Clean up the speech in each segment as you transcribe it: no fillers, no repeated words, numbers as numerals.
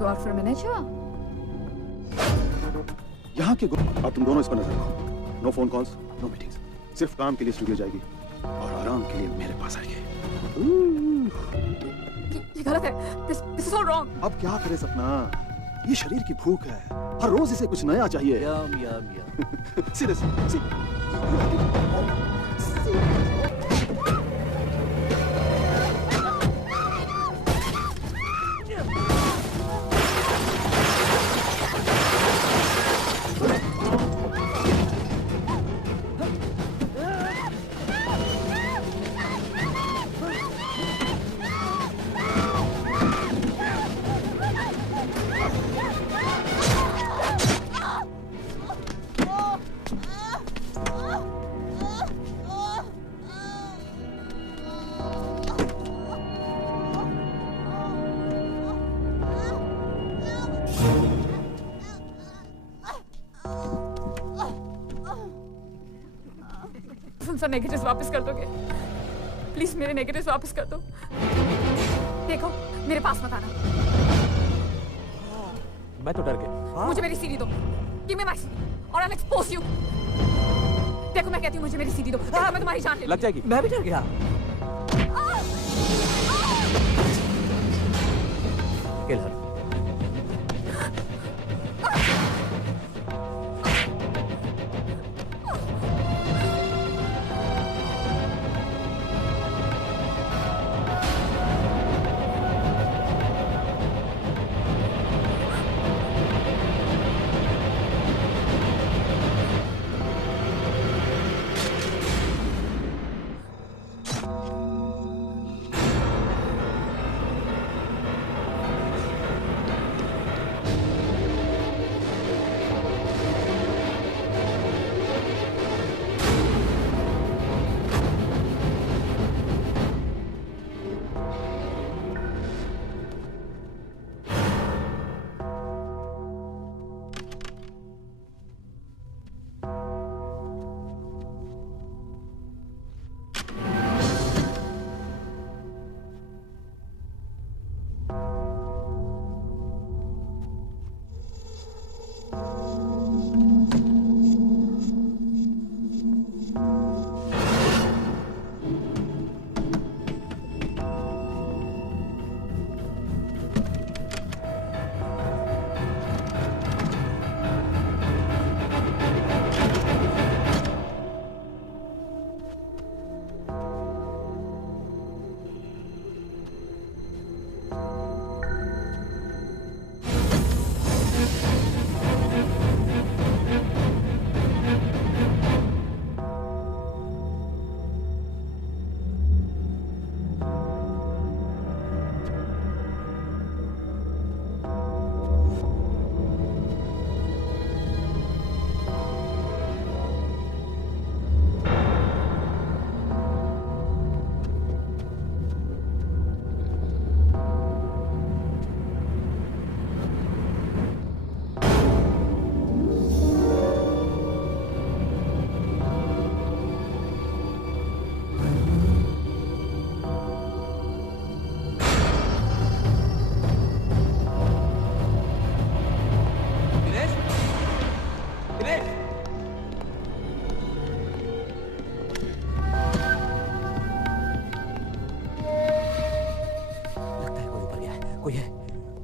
go out for a miniature? यहाँ के अब तुम दोनों इस पर नजर रखो। No phone calls, no meetings. सिर्फ काम के लिए स्टूडियो जाएगी और आराम के लिए मेरे पास आएगी। ये गलत है। This is all wrong. अब क्या करे सपना? ये शरीर की भूख है। हर रोज इसे कुछ नया चाहिए। यम यम यम। सीरियसली। सर नेगेटिव्स वापस कर दोगे? प्लीज मेरे नेगेटिव्स वापस कर दो। देखो मेरे पास मत आना। मैं तो डर गया। मुझे मेरी सीडी दो। Give me my CD or I'll expose you। देखो मैं कहती हूँ मुझे मेरी सीडी दो। मैं तुम्हारी जान ले लग जाएगी। मैं भी डर गया। किलर।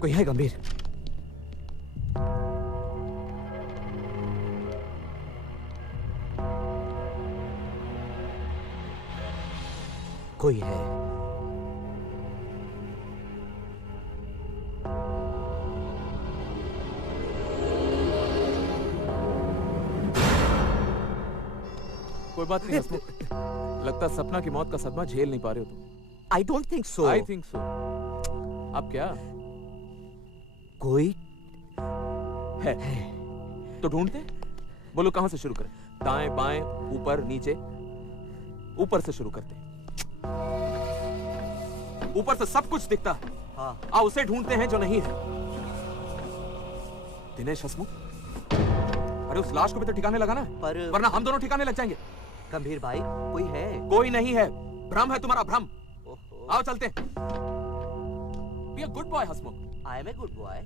कोई है गंभीर? कोई है? कोई बात नहीं हसमुख। लगता सपना की मौत का सदमा झेल नहीं पा रहे हो तुम। I don't think so. I think so. अब क्या? कोई है तो ढूंढते। बोलो कहां से शुरू करें? दाएं बाएं ऊपर नीचे? ऊपर से शुरू करते। ऊपर से सब कुछ दिखता है। हाँ। आओ उसे ढूंढते हैं जो नहीं है। दिनेश हसमुख, अरे उस लाश को भी तो ठिकाने लगाना है, वरना हम दोनों ठिकाने लग जाएंगे। गंभीर भाई कोई है? कोई नहीं है, भ्रम है तुम्हारा भ्रम। आओ चलते। Be a good boy Hasmukh. I am a good boy.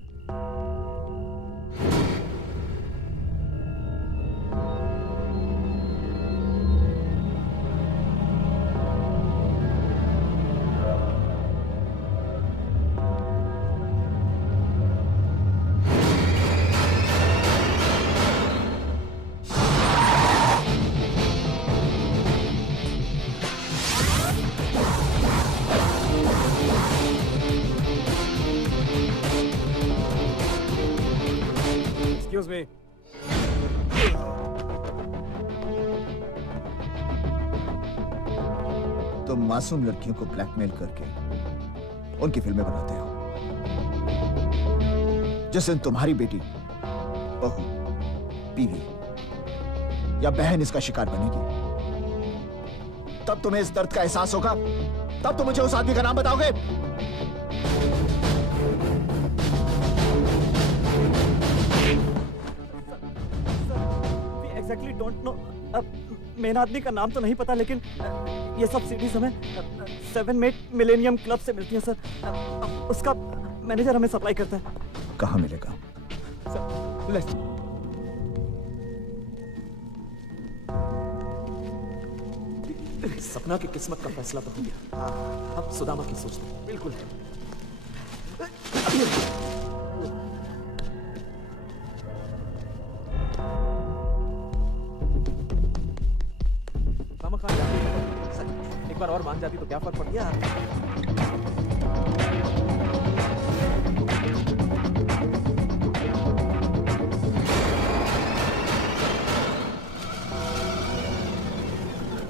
Excuse me. तुम मासूम लड़कियों को ब्लैकमेल करके उनकी फिल्में बनाते हो। जिस दिन तुम्हारी बेटी, बहू, बीवी या बहन इसका शिकार बनेगी, तब तुम्हें इस दर्द का एहसास होगा। तब तुम मुझे उस आदमी का नाम बताओगे। Exactly don't know. मेन आदमी का नाम तो नहीं पता, लेकिन ये सब सीडीज हमें 7 मिलेनियम क्लब से मिलती हैं सर। उसका मैनेजर हमें सप्लाई करता है। कहाँ मिलेगा? सपना की किस्मत का फैसला तो हो गया, अब सुदामा की सोचते हैं। बिल्कुल। सुदामा कहाँ जाती? एक बार और मान जाती तो क्या फर्क पड़ता? Yeah.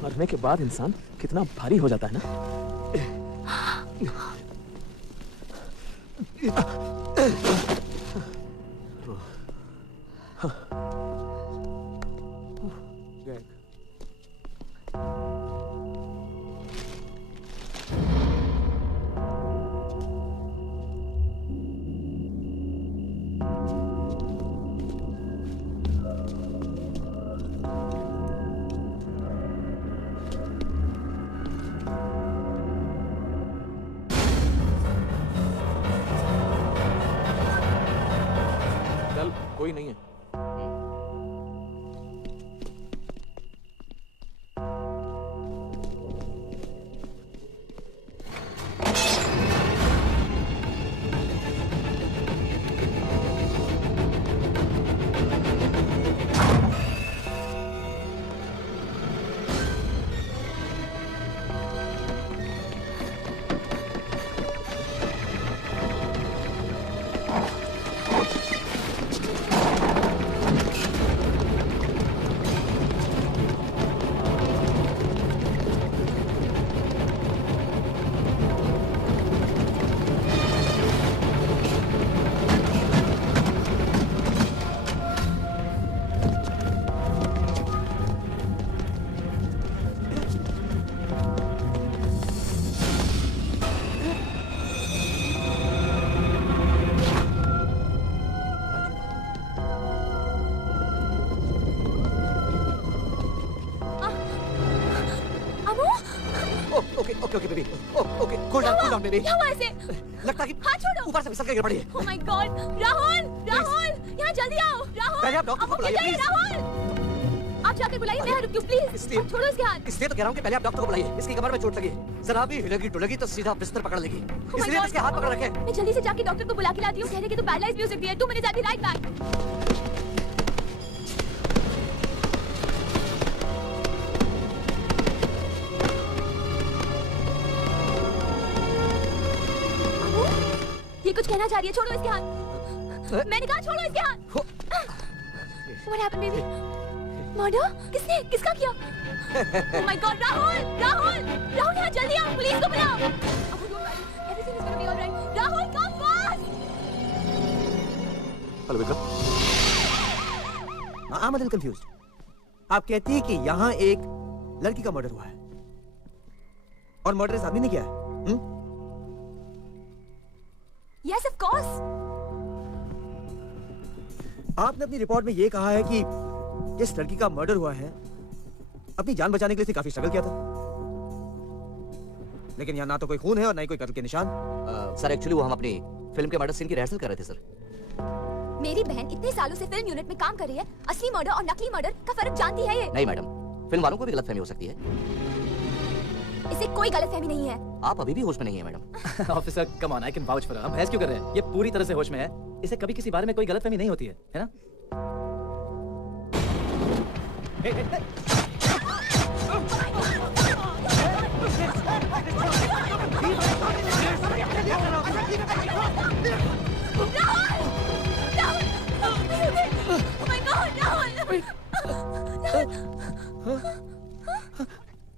मरने के बाद इंसान कितना भारी हो जाता है ना। चल, कोई नहीं है। Okay baby, okay cool down baby. क्या हुआ इसे? लगता कि हाथ छोड़ो। ऊपर से फिसल के गिर पड़ी है। Oh my God! राहुल, यहाँ जल्दी आओ। राहुल, पहले आप डॉक्टर को अम्मू बुलाइए, गिर जाइए, please। राहुल, आप जाकर बुलाइए, मैं यहाँ रुकती हूँ, प्लीज। इसलिए- छोड़ो इसके हाथ। इसलिए तो कह रहा हूँ कि पहले आप डॉक्टर को बुलाइए। इसकी कमर में चोट लगी है। जरा भी हिलेगी डुलेगी तो सीधा बिस्तर पकड़ लेगी। Oh my इसलिए God! इसके हाथ पकड़ रखे। मैं जल्दी से जाके डॉक्टर को बुला के लाती हूँ। कह रहे कि तो पैरालाइज भी हो सकती है। 2 मिनट आती, राइट बैक। ये कुछ कहना चाह रही है, छोड़ो इसके हाथ। मैंने कहा छोड़ो इसके हाथ। What happened, baby? मर्डर? किसने? किसका किया? Oh my God, Rahul, Rahul, यहाँ जल्दी आओ, पुलिस को बुलाओ। Abu, don't worry, everything is gonna be alright. Rahul, come fast. Hello Vikram. I'm a little confused. आप कहती है कि यहाँ एक लड़की का मर्डर हुआ है और मर्डर इस आदमी ने किया है। Yes, of course. आपने अपनी रिपोर्ट में ये कहा है कि जिस लड़की का मर्डर हुआ है अपनी जान बचाने के लिए उसने काफी स्ट्रगल किया था, लेकिन यहाँ ना तो कोई खून है और ना ही कोई कत्ल के निशान। सर एक्चुअली वो हम अपनी फिल्म के मर्डर सीन की रिहर्सल कर रहे थे सर। मेरी बहन इतने सालों से फिल्म यूनिट में काम कर रही है, असली मर्डर और नकली मर्डर का फर्क जानती है ये? नहीं मैडम, फिल्म वालों को भी गलतफहमी हो सकती है। इसे कोई गलतफहमी नहीं है। आप अभी भी होश में नहीं है madam. Officer come on, I can vouch for her. हम बहस क्यों कर रहे हैं? ये पूरी तरह से होश में है। इसे कभी किसी बारे में कोई गलतफहमी नहीं होती है ना?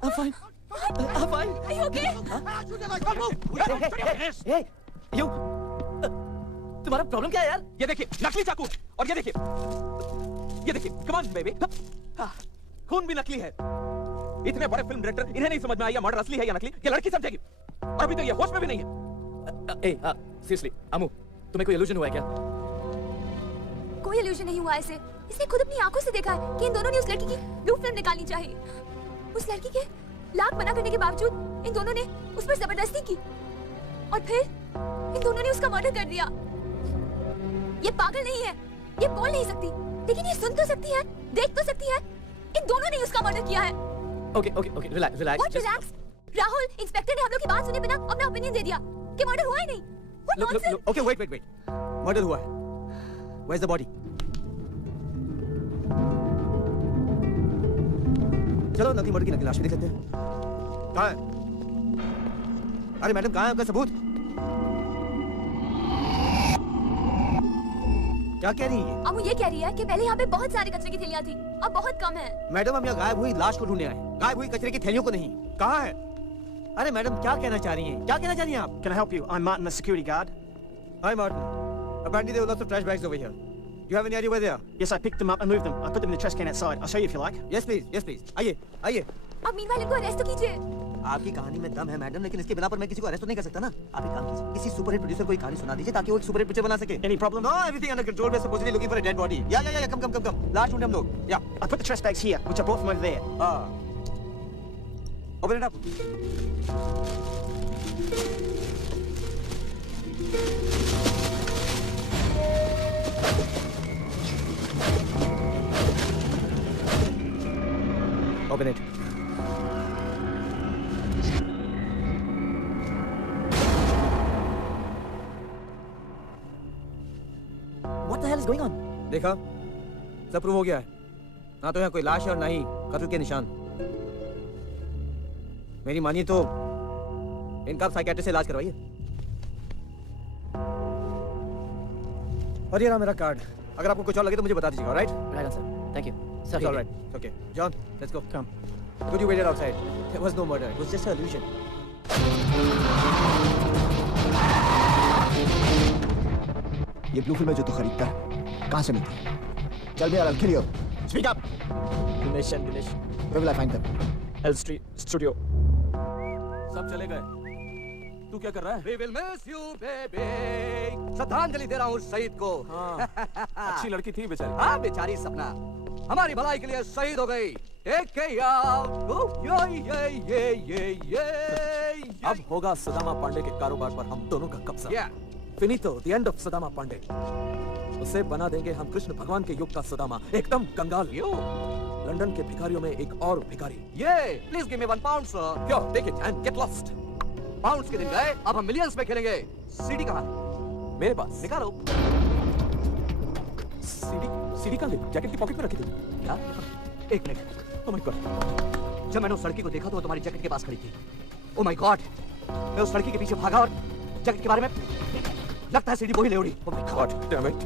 I'm fine. I'm fine. Are you okay? Hey, you. तुम्हारा प्रॉब्लम क्या है यार? ये देखिए नकली चाकू, और ये देखिए कम ऑन बेबी, खून भी नकली है। इतने बड़े फिल्म डायरेक्टर, इन्हें नहीं समझ में आया मर्डर असली है या नकली? ये लड़की समझेगी, और अभी तो ये होश में भी नहीं है। सीरियसली अमू, तुम्हें कोई इल्यूजन हुआ है क्या? कोई इल्यूजन नहीं हुआ इसे। इसने खुद अपनी आंखों से देखा है कि इन दोनों ने उस लड़की की ब्लू फिल्म निकालनी चाहिए। उस लड़की के लाख मना करने के बावजूद इन दोनों ने उस पर जबरदस्ती की, और फिर इन दोनों ने उसका मर्डर कर दिया। ये पागल नहीं है, ये बोल नहीं सकती, लेकिन ये सुन तो सकती है, देख तो सकती है। इन दोनों ने उसका मर्डर किया है। Okay, relax. What relax? Rahul, inspector ने हम लोग की बात सुने बिना अपना ओपिनियन दे दिया कि मर्डर हुआ ही नहीं। What nonsense? Okay, wait. Murder हुआ है। Where's the body? चलो नकली मर्डर की नकली लाश भी देख लेते हैं। कहाँ है? अरे मैडम, कहाँ है आपका सबूत? क्या कह रही है? अमू ये कह रही है कि पहले यहाँ पे बहुत सारी कचरे की थैलियाँ थी, अब बहुत कम है। मैडम, हम यहाँ गायब हुई लाश को ढूंढने आए, गायब हुई कचरे की थैलियों को नहीं। कहाँ है? अरे मैडम, क्या कहना चाह रही हैं? क्या कहना चाह रही हैं आप? Can I help you? I'm Martin, the security guard. Hi Martin. Apparently there were lots of trash bags over here. Do you have any idea where they are? Yes, I picked them up and moved them. I put them in the trash can outside. I'll show you if you like. Yes please. आइए। अब meanwhile इनको arrest तो कीजिए। आपकी कहानी में दम है मैडम, लेकिन इसके बिना पर मैं किसी को अरेस्ट तो नहीं कर सकता ना। आप एक काम कीजिए, किसी सुपरहिट प्रोड्यूसर को एक कहानी सुना दीजिए ताकि वो एक सुपरहिट पिक्चर बना सके। Any problem? No, everything under control. We're supposedly looking for a dead body. Yeah. Come. लाश ढूंढे हम लोग। Yeah. I put the trash bags here, which I brought from over there. Open it up. Open it. What the hell is going on? देखा, सब prove हो गया है। ना तो यहाँ कोई लाश है और ना ही कत्ल के निशान। मेरी मानिए तो इनका साइकियाट्रिस्ट से इलाज करवाइए। और ये रहा मेरा कार्ड। अगर आपको कुछ और लगे तो मुझे बता दीजिएगा, ऑलराइट? रहेगा sir, thank you sir. It's all right. Okay. John, let's go. Come. Could you wait it outside? There was no murder. It was just an illusion. ये ब्लू फिल्म जो तू खरीदता है, कहाँ से मिलती है? चल भैया, I'll kill you. Speak up. Dinesh. Where will I find them? L Street Studio. सब चले गए, तू क्या कर रहा है? We will miss you, baby. श्रद्धांजलि दे रहा हूँ शहीद को। हाँ, अच्छी लड़की थी बेचारी। हाँ बेचारी सपना हमारी भलाई के लिए शहीद हो गई। अब होगा सदामा पांडे के कारोबार पर हम दोनों का कब्जा। फिनितो, द एंड ऑफ सदामा पांडे। उसे बना देंगे हम कृष्ण भगवान के युग का सदामा, एकदम कंगाल। लंदन के भिखारियों में एक और भिखारी। Please give me 1 pound sir. क्यों? Take it and get lost. Pounds के दिन गए, अब हम मिलियंस में खेलेंगे। सीडी कहाँ है? मेरे पास। निकालो। सीडी कहाँ गई? जैकेट की पॉकेट में रखी थी क्या? एक मिनट। ओह माय गॉड, जब मैंने उस लड़की को देखा तो वो तुम्हारी जैकेट के पास खड़ी थी। ओह माय गॉड, मैं उस लड़की के पीछे भागा और जैकेट के बारे में लगता है सीडी वही ले उड़ी। Oh my god damn it.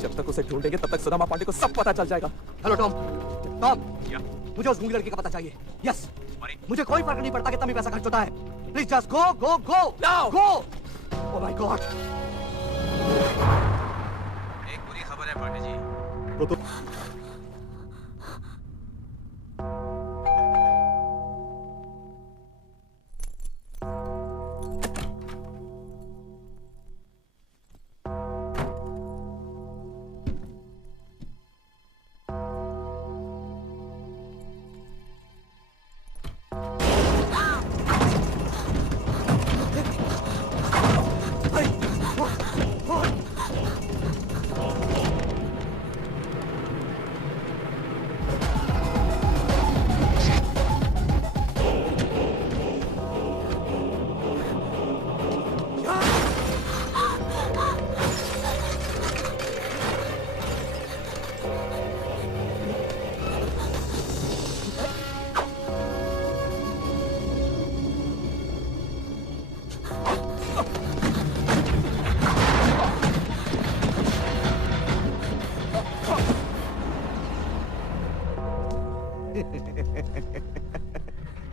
जब तक उसे ढूंढेंगे तब तक सदामा पांडे को सब पता चल जाएगा। हेलो टॉम, मुझे उस गूंगी लड़की का पता चाहिए। यस, मुझे कोई फर्क नहीं पड़ता कितना भी पैसा खर्च होता है। Please just go now go. Oh my God, एक बुरी खबर है पांडे जी। तो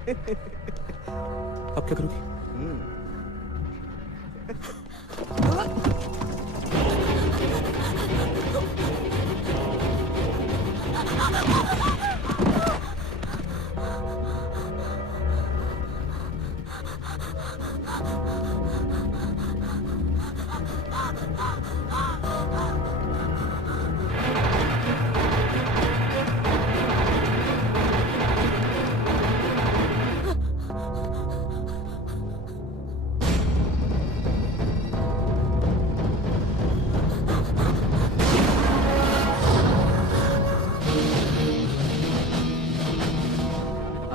अब क्या करोगी?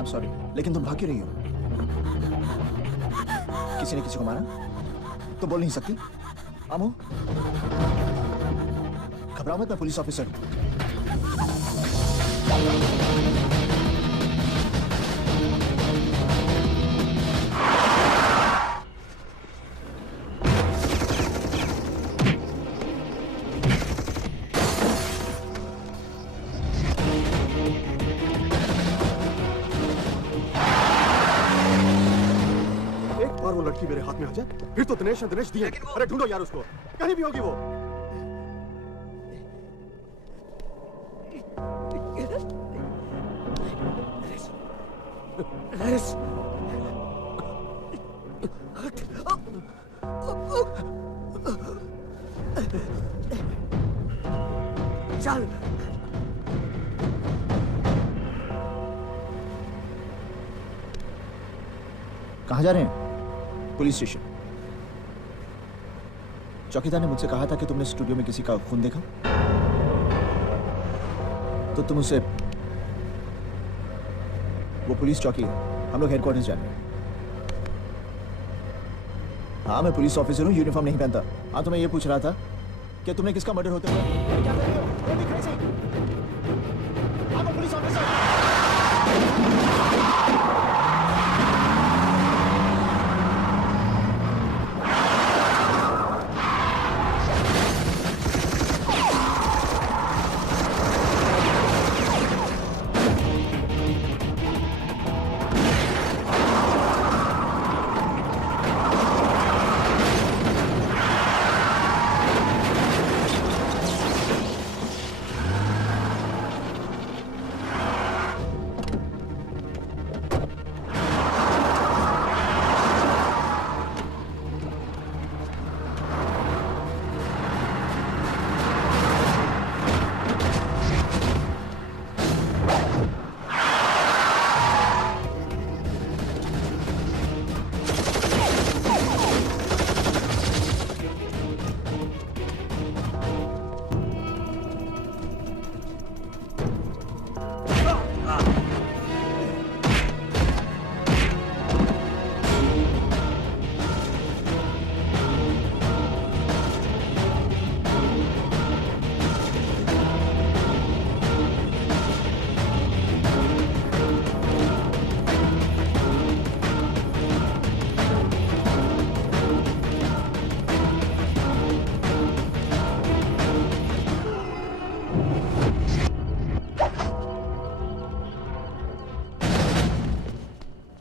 सॉरी, लेकिन तुम भाग क्यों रही हो? किसी ने किसी को मारा? तुम बोल नहीं सकती? आमो, घबराओ मत, मैं पुलिस ऑफिसर हूं। वो लड़की मेरे हाथ में आ जाए फिर तो दिनेश दिए। अरे ढूंढो यार उसको, कहीं भी होगी वो। चल कहां जा रहे हैं? Police station. चौकीदार ने मुझसे कहा था कि तुमने स्टूडियो में किसी का खून देखा, तो तुम उसे। वो पुलिस चौकी है, हम लोग हेडक्वार्टर्स जा रहे हैं। हाँ, मैं पुलिस ऑफिसर हूँ, यूनिफॉर्म नहीं पहनता। हाँ, तो मैं ये पूछ रहा था कि तुमने किसका मर्डर होते हुए क्या कर रहे हो? Don't be crazy. I'm a police officer.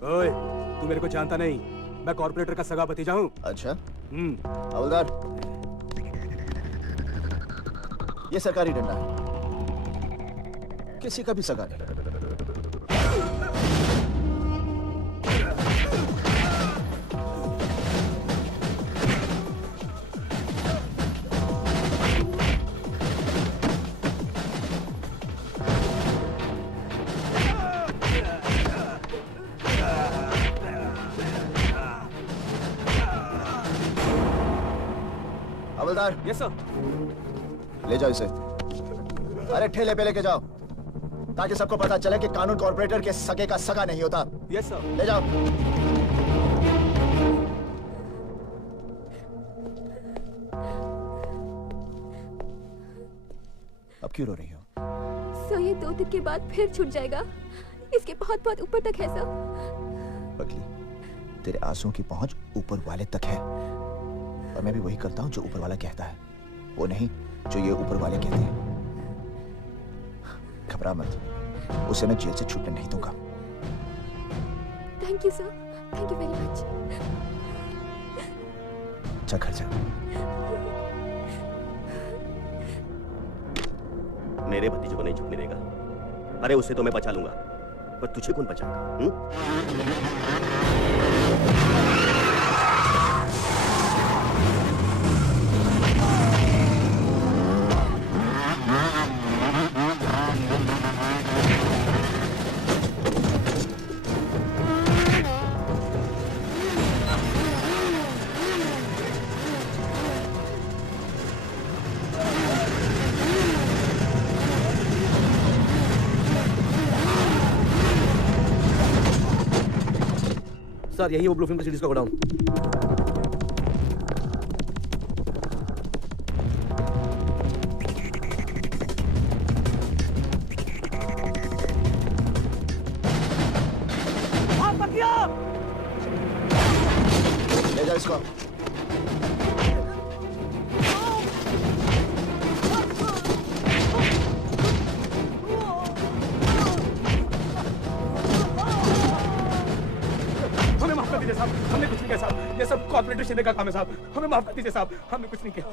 ओए, तू मेरे को जानता नहीं, मैं कॉर्पोरेटर का सगा भतीजा हूँ। अच्छा, हवलदार, ये सरकारी डंडा है, किसी का भी सगा नहीं। हवलदार, यस सर। ले जाओ इसे। अरे ठेले पे लेके जाओ, ताकि सबको पता चले कि कानून कॉर्पोरेटर के सगे का सगा नहीं होता। Yes sir. ले जाओ। अब क्यों रो रही हो? सो ये 2 दिन के बाद फिर छूट जाएगा, इसके बहुत बहुत ऊपर तक है सर। बकली, तेरे आंसुओं की पहुंच ऊपर वाले तक है, और मैं भी वही करता हूं जो ऊपर वाला कहता है, वो नहीं जो ये ऊपर वाले कहते हैं। घबरा मत, उसे मैं जेल से छूटने नहीं दूंगा। Thank you sir, thank you very much. अच्छा घर जा। मेरे भतीजे को नहीं झुकने देगा। अरे उससे तो मैं बचा लूंगा, पर तुझे कौन बचाएगा? सर यही वो ब्लू फिल्म सीरीज का गोडाउन। ले जा इसको। हमने कुछ नहीं किया साहब, ये सब कॉर्पोरेटर शिंदे का काम है साहब, हमें माफ कर दीजिए साहब, हमने कुछ नहीं किया,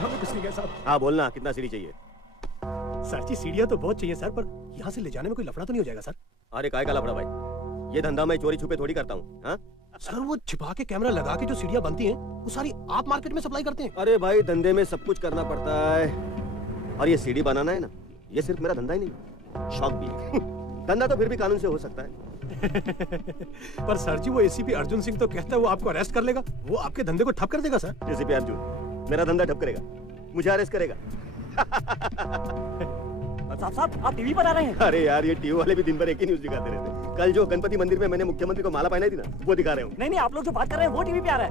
हमने कुछ नहीं किया साहब। हाँ बोलना, कितना सीढ़ी चाहिए? सर जी सीढ़ियाँ तो बहुत चाहिए सर, पर यहाँ से ले जाने में कोई लफड़ा तो नहीं हो जाएगा सर? अरे काय का लफड़ा भाई, ये धंधा मैं चोरी छुपे थोड़ी करता हूँ। हाँ सर वो छिपा के कैमरा लगा के जो सीढ़ियाँ बनती हैं वो सारी आप मार्केट में सप्लाई करते हैं? अरे भाई धंधे में सब कुछ करना पड़ता है, और ये सीढ़ी बनाना है ना, ये सिर्फ मेरा धंधा ही नहीं, शौक भी है। धंधा तो फिर भी कानून से हो सकता है। पर सर जी वो एसीपी अर्जुन सिंह तो कहता है वो आपको अरेस्ट कर लेगा, वो आपके धंधे को ठप कर देगा सर। एसीपी अर्जुन मेरा धंधा ठप करेगा, मुझे अरेस्ट करेगा? साहब आप टीवी पर आ रहे हैं? अरे यार ये टीवी वाले भी दिन भर एक ही न्यूज दिखाते रहते। कल जो गणपति मंदिर में मैंने मुख्यमंत्री को माला पहनाई थी ना, वो दिखा रहे हूँ। नहीं आप लोग जो बात कर रहे हैं वो टीवी पे आ रहा है।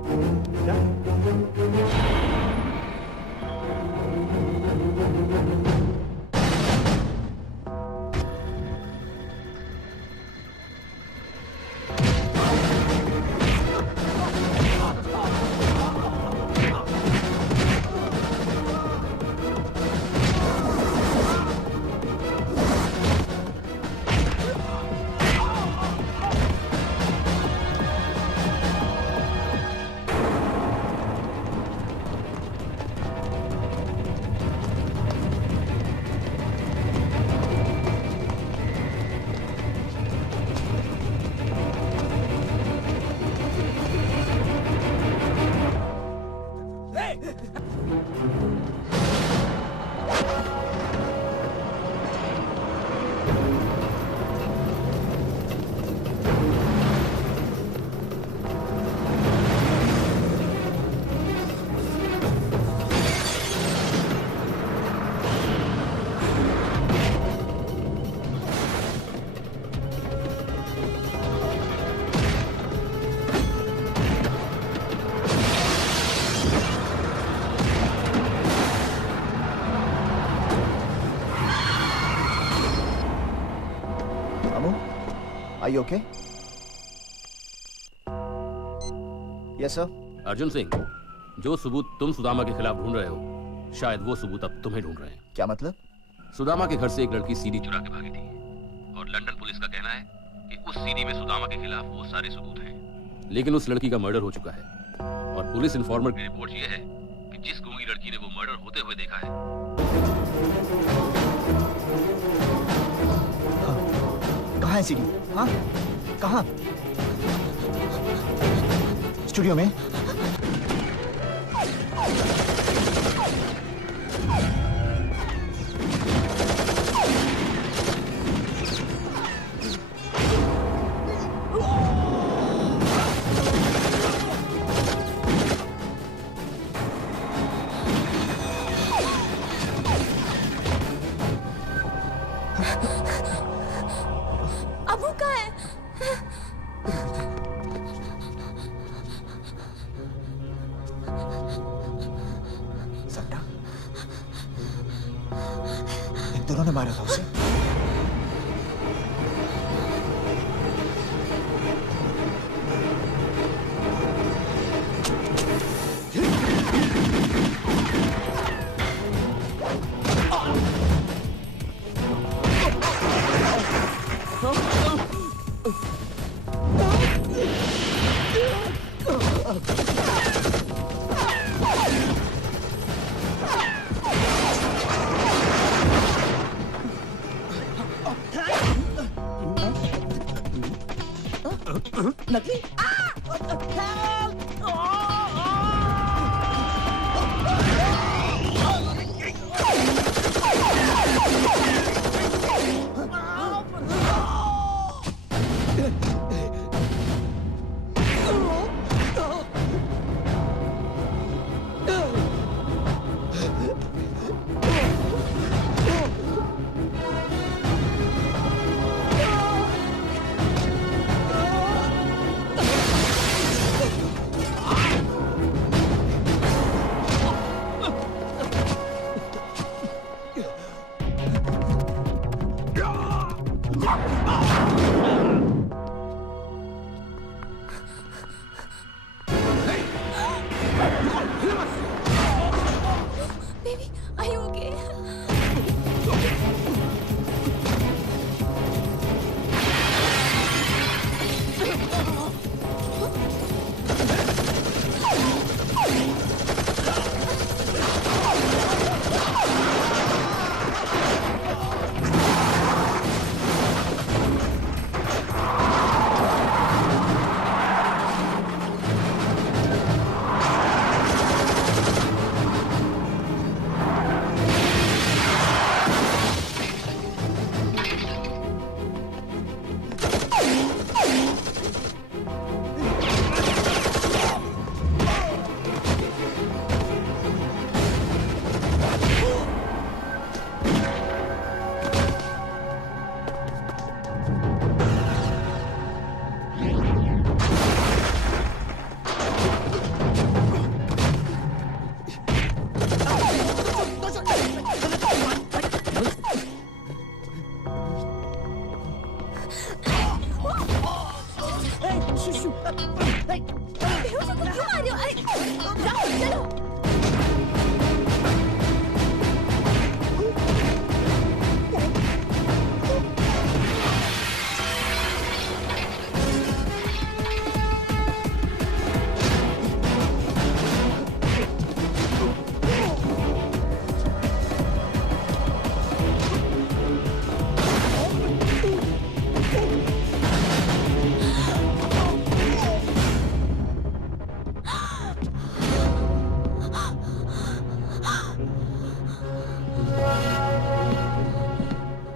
Are you okay? Yes, sir. Arjun Singh, जो सबूत तुम सुदामा के खिलाफ ढूंढ रहे हो, शायद वो सबूत अब तुम्हें ढूंढ रहे हैं। क्या मतलब? सुदामा के घर से एक लड़की सीडी चुरा के भागी थी, और लंदन पुलिस का कहना है कि उस सीडी में सुदामा के खिलाफ वो सारे सबूत हैं। लेकिन उस लड़की का मर्डर हो चुका है, और पुलिस इन्फॉर्मर की रिपोर्ट ये है कि जिस गूंगी लड़की ने वो मर्डर होते हुए देखा है। कहाँ है सीडी? हाँ? कहाँ? स्टूडियो में? अबू कहाँ है? सट्टा? इन दोनों ने मारा था उसे। नकली? Baby, are you okay? बेहोश को क्यों मार रहे हो? अरे राहुल चलो।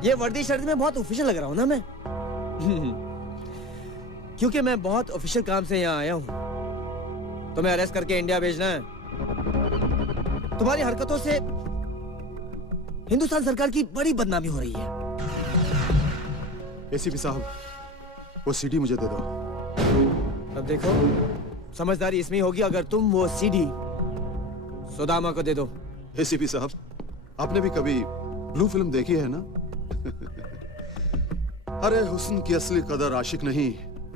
ये वर्दी शर्दी में बहुत ऑफिशियल लग रहा हूँ ना मैं? क्योंकि मैं बहुत ऑफिशियल काम से यहाँ आया हूँ। तुम्हें अरेस्ट करके इंडिया भेजना है। तुम्हारी हरकतों से हिंदुस्तान सरकार की बड़ी बदनामी हो रही है। एसीपी साहब, वो सीडी मुझे दे दो। अब देखो, समझदारी इसमें होगी अगर तुम वो सीडी सुदामा को दे दो। एसीपी साहब, आपने भी कभी ब्लू फिल्म देखी है ना? अरे हुस्न की असली कदर आशिक नहीं,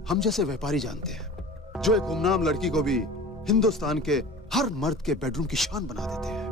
हम जैसे व्यापारी जानते हैं, जो एक गुमनाम लड़की को भी हिंदुस्तान के हर मर्द के बेडरूम की शान बना देते हैं।